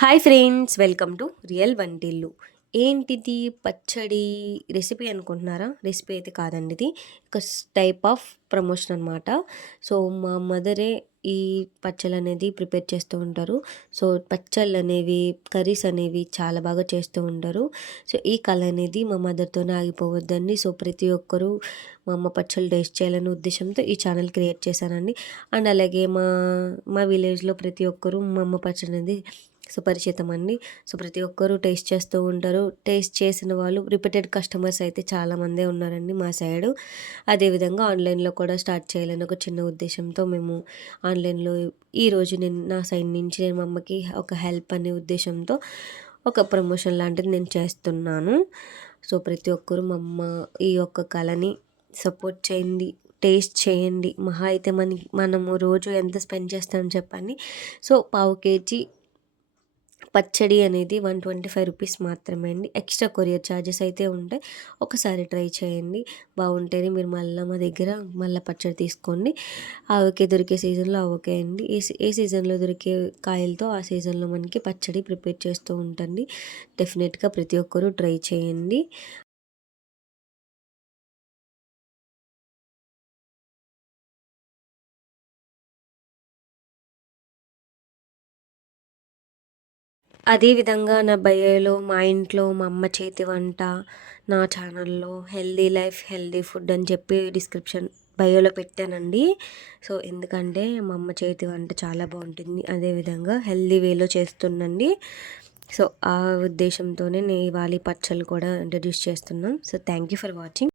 Hi friends, welcome to real Vantillu. ఏంటిది పచ్చడి recipe అనుకుంటున్నారా? రెసిపీ అయితే కాదండి, ఇది ఒక టైప్ ఆఫ్ ప్రమోషన్ అనమాట. సో మా మదరే ఈ పచ్చళ్ళు అనేది ప్రిపేర్ చేస్తూ ఉంటారు. సో పచ్చళ్ళు అనేవి, కర్రీస్ అనేవి చాలా బాగా చేస్తూ ఉంటారు. సో ఈ కళ అనేది మా మదర్తోనే ఆగిపోవద్దండి. సో ప్రతి ఒక్కరూ మా అమ్మ పచ్చళ్ళు టేస్ట్ చేయాలనే ఉద్దేశంతో ఈ ఛానల్ క్రియేట్ చేశానండి. అండ్ అలాగే మా మా విలేజ్లో ప్రతి ఒక్కరూ మా అమ్మ పచ్చడి అనేది సుపరిచితం అండి. సో ప్రతి ఒక్కరూ టేస్ట్ చేస్తూ ఉంటారు. టేస్ట్ చేసిన వాళ్ళు రిపీటెడ్ కస్టమర్స్ అయితే చాలామందే ఉన్నారండి మా సైడు. అదేవిధంగా ఆన్లైన్లో కూడా స్టార్ట్ చేయాలని ఒక చిన్న ఉద్దేశంతో మేము ఆన్లైన్లో ఈరోజు నేను నా సైడ్ నుంచి నేను మా అమ్మకి ఒక హెల్ప్ అనే ఉద్దేశంతో ఒక ప్రమోషన్ లాంటిది నేను చేస్తున్నాను. సో ప్రతి ఒక్కరూ మా అమ్మ ఈ యొక్క కళని సపోర్ట్ చేయండి. టేస్ట్ చేయండి. మహా అయితే మనము రోజు ఎంత స్పెండ్ చేస్తామని చెప్పండి. సో పావు కేజీ పచ్చడి అనేది 125 రూపీస్ మాత్రమే అండి. ఎక్స్ట్రా కొరియర్ ఛార్జెస్ అయితే ఉంటాయి. ఒకసారి ట్రై చేయండి. బాగుంటేనే మీరు మళ్ళీ మా దగ్గర మళ్ళీ పచ్చడి తీసుకోండి. ఆవకాయ దొరికే సీజన్లో ఆవకాయ అండి. ఏ సీజన్లో దొరికే కాయలతో ఆ సీజన్లో మనకి పచ్చడి ప్రిపేర్ చేస్తూ ఉంటుంది. డెఫినెట్గా ప్రతి ఒక్కరూ ట్రై చేయండి. అదేవిధంగా నా బయోలో మా ఇంట్లో మా అమ్మ చేతి వంట, నా ఛానల్లో హెల్దీ లైఫ్ హెల్దీ ఫుడ్ అని చెప్పి డిస్క్రిప్షన్ బయోలో పెట్టానండి. సో ఎందుకంటే మా అమ్మ చేతి వంట చాలా బాగుంటుంది, అదేవిధంగా హెల్దీ వేలో చేస్తుందండి. సో ఆ ఉద్దేశంతోనే నేను ఇవాళ ఈ పచ్చళ్ళు కూడా ఇంట్రడ్యూస్ చేస్తున్నాం. So thank you for watching.